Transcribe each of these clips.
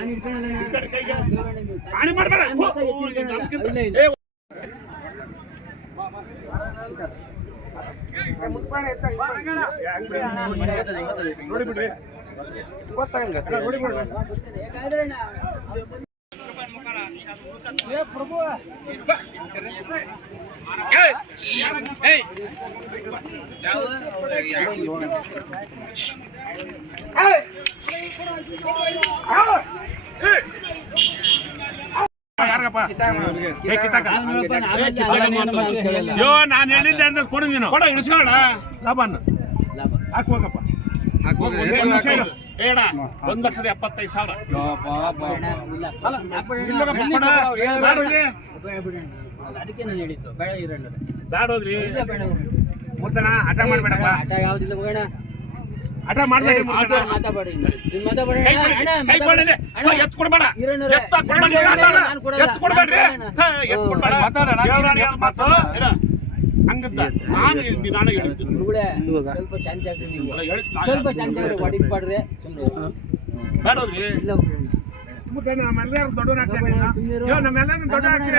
ನಾನು ಹಿಡ್ಕೊಳಲ್ಲ ಅಣ್ಣ. ಹಾನಿ ಮಾಡ್ಬೇಡ ನಾನು ಕೈ ಹಿಡ್ಕೊಳಲ್ಲ. ನಮ್ಗಿಂತ- ಇಲ್ಲ, ಇಲ್ಲ. ಏ, ನೋಡಿ ಬಿಡ್ರಿ ಹೇಗಾದ್ರೆ ಅಣ್ಣ, ಯಾರಿಗಪ್ಪ ಏ, ಕಿತ್ತಾಕ. ಆಮೇಲೆ ಆಮೇಲೆ ಏ, ಕಿತ್ತಾಕ ಆಮೇಲೆ ಮಾತು. ಆಮೇಲೆ ಕೇಳಲ್ಲ. ಯೋ ನಾನು ಹೇಳಿದ್ದೆ ಅಂದ್ರೆ ಕೊಡು ನೀನು. ಕೊಡ ಇಳಿಸ್ಕೋಣ ಲಾಭನ ಲಾಭ. ಹಾಕುವಾಗಪ್ಪ ಒಂದ್ ಲಕ್ಷದ ಎಪ್ಪತ್ತೈದು ಸಾವಿರ. ಅದಕ್ಕೆ ನಾನು ಹೇಳಿದ್ದು. ಬೇಡ ಇರೋಣ ಹಠ ಮಾಡ್ಬೇಡಪ್ಪ. ಹಠ ಯಾವ್ದಿಲ್ಲ ಹೋಗೋಣ ಹಠ ಮಾಡ್ಬೇಡಿ ಮಾತಾಡಬೇಡಿ. ಕೈ ಅಣ್ಣ, ಕೈ ಮಾತಾಡ್ಬೇಡಿ. ಅಣ್ಣ, ಎತ್ತು ಕೊಡಬೇಡ. ಎತ್ತು ಕೊಡ್ಬೇಡಿ. ಎತ್ತು ಕೊಡ್ಬೇಡ್ರಿ. ನಾನು ಎತ್ತು ಕೊಡಬೇಡ ಕೊಡ್ಬೇಡ. ದೇವ್ರಾಣಿ ಯಾವ್ದು ಮಾತು? ಹಂಗಂತ. ನಾನು ಹೇಳ್ತೀನಿ, ನಾನೇ ಹೇಳ್ತೀನಿ. ಸ್ವಲ್ಪ ಶಾಂತಿ ಸ್ವಲ್ಪ ಶಾಂತಿ ಆಗ್ರಿ ಪಾಡ್ರಿ ನಮ್ಮೆಲ್ಲರೂ ದೊಡ್ಡವ್ರು ಹಾಕ್ತಾರೆ. ನಮ್ಮೆಲ್ಲರೂ ದೊಡ್ಡ ಹಾಕ್ತೀರಿ,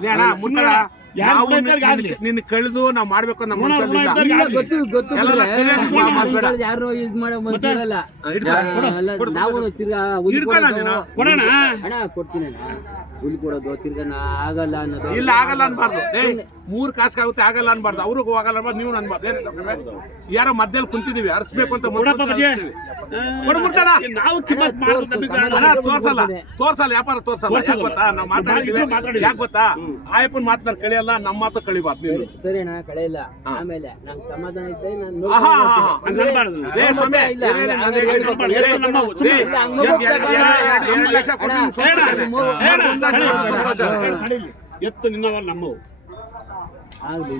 ನೀನು ಬೇಡ. ನಾವು. ನಿನ್ನ- ಕಳೆದು ನಾವು ಮಾಡ್ಬೇಕು ನಮ್ಮ ಹುಲ್ ಕೊಡೋದು, ತಿರ್ಗಾ ಆಗಲ್ಲ ಅನ್ನೋದು. ಇಲ್ಲ ಆಗಲ್ಲ ಅನ್ಬಾರ್ದು. ಮೂರ್ ಆಗುತ್ತೆ ಆಗಲ್ಲ ಅನ್ಬಾರ್ದು. ಅವ್ರಿಗೂ ಆಗಲ್ಲ ಅನ್ಬಾರ್ದು ನೀವು ಅನ್ಬಾರ್ದು. ಏನ್? ಯಾರೋ ಮಧ್ಯದಲ್ಲಿ ಕುಂತಿದೀವಿ ಅರ್ಸ್ಬೇಕು ಅಂತ ನಾವು. ತೋರ್ಸಲ್ಲ. ತೋರ್ಸಲ್ಲ ವ್ಯಾಪಾರ ತೋರ್ಸಲ್ಲ. ಯಾಕೆ ಗೊತ್ತಾ? ನಾವು ಯಾಕೆ ಗೊತ್ತಾ? ಆಯಪ್ಪನ ನಾನು ಕಳಿಯಲ್ಲ ನಮ್ಮ ಮಾತು ಕಳಿಬಾರ್ದು ನೀನು ಸರಿ ಅಣ್ಣ ಕಳೆಯಿಲ್ಲ ಆಮೇಲೆ ನಂಗೆ ಸಮಾಧಾನ ಇದ್ದೆ ನಾನು ಆಹಾ, ಆಹಾ, ಹಂಗ್ ಅನ್ಬಾರ್ದು. ಏ ಸ್ವಾಮಿ, ಇಲ್ಲ, ಏ, ಏ, ನಾನು ಹಂಗೆ ಹೇಳ್ತೀನಿ. ಹೇಳ್ಬಾರ್ದು. ಏ, ನಮ್ಮ ಏ, ಸುಮ್ನೆ ಏ, ಹಂಗೆ ಎರಡು- ಹೋಗ್ತಾ ಎರಡು- ಬೇಡ. ಎರಡು ಲಕ್ಷ ಕೊಟ್ಟು ಸುಮ್ನೆ ಬೇಡ, ಇರು. ಬೇಡ, ಒಂದು ಲಕ್ಷ ಬೇಡ, ಸುಮ್ನೆ ಇರು. ತಡೀಲಿ. ಎತ್ತು ನಿನ್ನವಲ್ಲ ನಮ್ಮವು ಆಗ್ಲಿ